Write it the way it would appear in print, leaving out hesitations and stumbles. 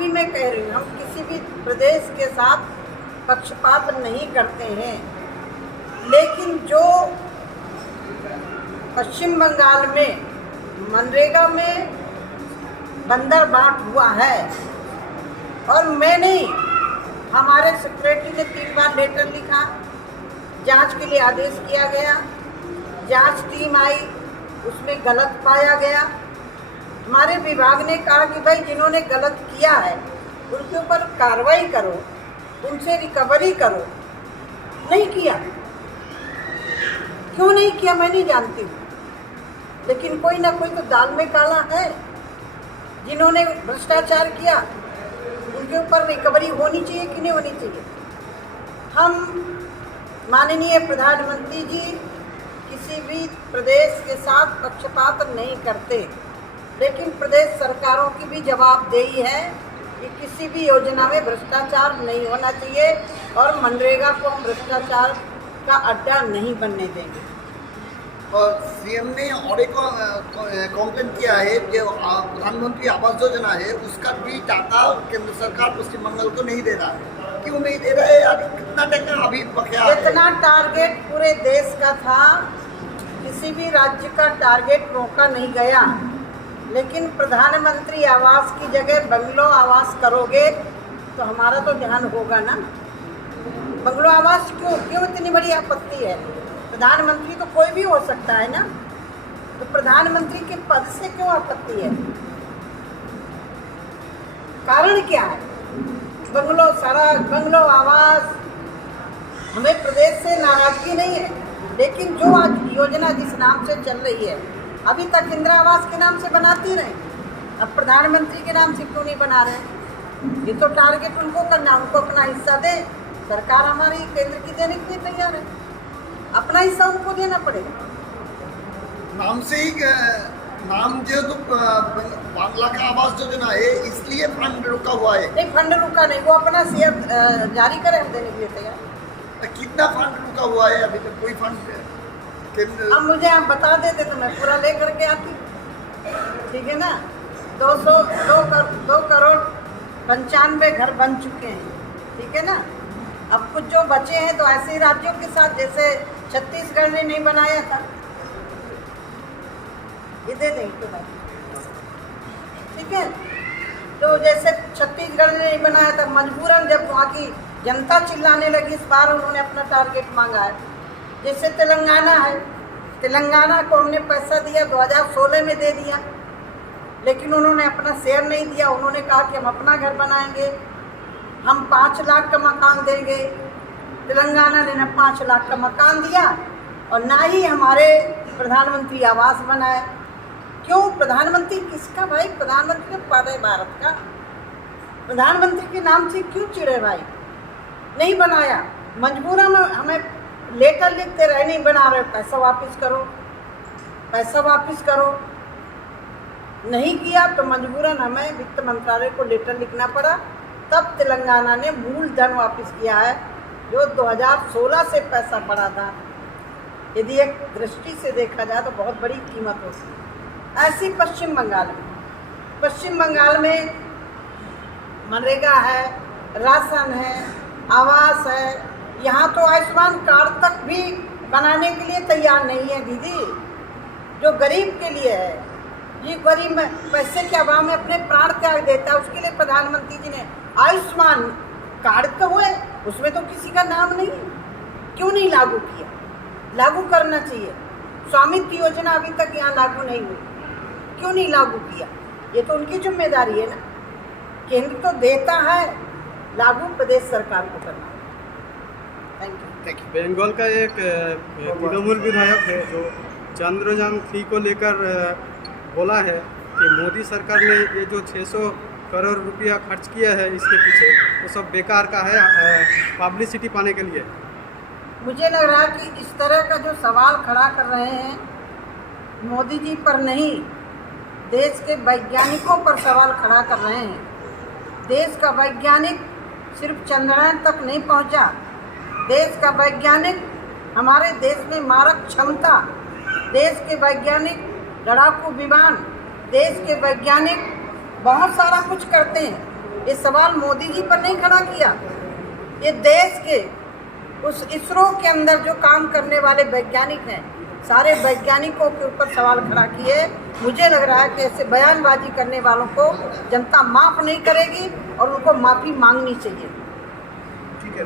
भी मैं कह रही हूँ, हम किसी भी प्रदेश के साथ पक्षपात नहीं करते हैं, लेकिन जो पश्चिम बंगाल में मनरेगा में बंदरबाट हुआ है, और मैं नहीं, हमारे सेक्रेटरी ने 3 बार लेटर लिखा, जांच के लिए आदेश किया गया, जांच टीम आई, उसमें गलत पाया गया। हमारे विभाग ने कहा कि भाई जिन्होंने गलत किया है उनके ऊपर कार्रवाई करो, उनसे रिकवरी करो। नहीं किया, क्यों नहीं किया मैं नहीं जानती हूँ, लेकिन कोई ना कोई तो दाल में काला है। जिन्होंने भ्रष्टाचार किया उनके ऊपर रिकवरी होनी चाहिए कि नहीं होनी चाहिए। हम माननीय प्रधानमंत्री जी किसी भी प्रदेश के साथ पक्षपात नहीं करते, लेकिन प्रदेश सरकारों की भी जवाबदेही है कि किसी भी योजना में भ्रष्टाचार नहीं होना चाहिए, और मनरेगा को हम भ्रष्टाचार का अड्डा नहीं बनने देंगे। और सीएम ने और एक कॉम्प्लेन किया है कि प्रधानमंत्री आवास योजना है उसका भी टाका केंद्र सरकार पश्चिम बंगाल को नहीं दे रहा है। क्यों नहीं दे रहा है? यार कितना टाका अभी बकाया है? इतना टारगेट पूरे देश का था, किसी भी राज्य का टारगेट रोका नहीं गया, लेकिन प्रधानमंत्री आवास की जगह बंगलो आवास करोगे तो हमारा तो ध्यान होगा ना। बंगलो आवास क्यों इतनी बड़ी आपत्ति है? प्रधानमंत्री तो कोई भी हो सकता है ना, तो प्रधानमंत्री के पद से क्यों आपत्ति है? कारण क्या है? बंगलो सड़क, बंगलो आवास, हमें प्रदेश से नाराजगी नहीं है, लेकिन जो आज योजना जिस नाम से चल रही है, अभी तक इंदिरा आवास के नाम से बनाती रहे, अब प्रधानमंत्री के नाम से क्यों नहीं बना रहे? ये तो टारगेट उनको करना, उनको अपना हिस्सा दे। सरकार हमारी केंद्र की देने के लिए तैयार है, अपना हिस्सा उनको देना पड़ेगा। नाम से ही नाम जो तो बांग्ला का आवास योजना है इसलिए फंड रुका हुआ है। नहीं, फंड रुका नहीं, वो अपना शेयर जारी करे, हम देने के लिए तैयार। कितना फंड रुका हुआ है अभी तक? कोई फंड केंद्र? अब मुझे आप बता देते तो मैं पूरा ले करके आती, ठीक है ना। 2 करोड़ 95 घर बन चुके हैं, ठीक है ना। अब कुछ जो बचे हैं तो ऐसे ही राज्यों के साथ, जैसे छत्तीसगढ़ ने नहीं बनाया था, ये दे दें तो ठीक है। तो जैसे छत्तीसगढ़ ने नहीं बनाया था, मजबूरन जब वहाँ की जनता चिल्लाने लगी, इस बार उन्होंने अपना टारगेट मांगा है। जैसे तेलंगाना है, तेलंगाना को हमने पैसा दिया, 2016 में दे दिया, लेकिन उन्होंने अपना शेयर नहीं दिया। उन्होंने कहा कि हम अपना घर बनाएंगे, हम 5 लाख का मकान देंगे। तेलंगाना ने ना 5 लाख का मकान दिया और ना ही हमारे प्रधानमंत्री आवास बनाए। क्यों? प्रधानमंत्री किसका भाई? प्रधानमंत्री पद है भारत का, प्रधानमंत्री के नाम से क्यों चिड़े भाई? नहीं बनाया, मजबूरन हमें लेटर लिखते रहे, नहीं बना रहे, पैसा वापस करो, पैसा वापस करो। नहीं किया तो मजबूरन हमें वित्त मंत्रालय को लेटर लिखना पड़ा, तब तेलंगाना ने मूल धन वापस किया है, जो 2016 से पैसा पड़ा था। यदि एक दृष्टि से देखा जाए तो बहुत बड़ी कीमत होती है। ऐसी पश्चिम बंगाल में मनरेगा है, राशन है, आवास है, यहाँ तो आयुष्मान कार्ड तक भी बनाने के लिए तैयार नहीं है दीदी, जो गरीब के लिए है। ये गरीब पैसे के अभाव में अपने प्राण त्याग देता है, उसके लिए प्रधानमंत्री जी ने आयुष्मान कार्ड तो हुए, उसमें तो किसी का नाम नहीं है। क्यों नहीं लागू किया? लागू करना चाहिए। स्वामित्व योजना अभी तक यहाँ लागू नहीं हुई, क्यों नहीं लागू किया? ये तो उनकी जिम्मेदारी है ना। केंद्र तो देता है, लागू प्रदेश सरकार को करना। Thank you. बंगाल का एक तृणमूल विधायक है जो चंद्रयान-3 को लेकर बोला है कि मोदी सरकार ने ये जो 600 करोड़ रुपया खर्च किया है इसके पीछे, वो सब बेकार का है, पब्लिसिटी पाने के लिए। मुझे लग रहा है कि इस तरह का जो सवाल खड़ा कर रहे हैं, मोदी जी पर नहीं, देश के वैज्ञानिकों पर सवाल खड़ा कर रहे हैं। देश का वैज्ञानिक सिर्फ चंद्रयान तक नहीं पहुंचा, देश का वैज्ञानिक हमारे देश में मारक क्षमता, देश के वैज्ञानिक लड़ाकू विमान, देश के वैज्ञानिक बहुत सारा कुछ करते हैं, ये सवाल मोदी जी पर नहीं खड़ा किया, ये देश के उस इसरो के अंदर जो काम करने वाले वैज्ञानिक हैं, सारे वैज्ञानिकों के ऊपर सवाल खड़ा किए। मुझे लग रहा है कि ऐसे बयानबाजी करने वालों को जनता माफ़ नहीं करेगी और उनको माफ़ी मांगनी चाहिए। ठीक है।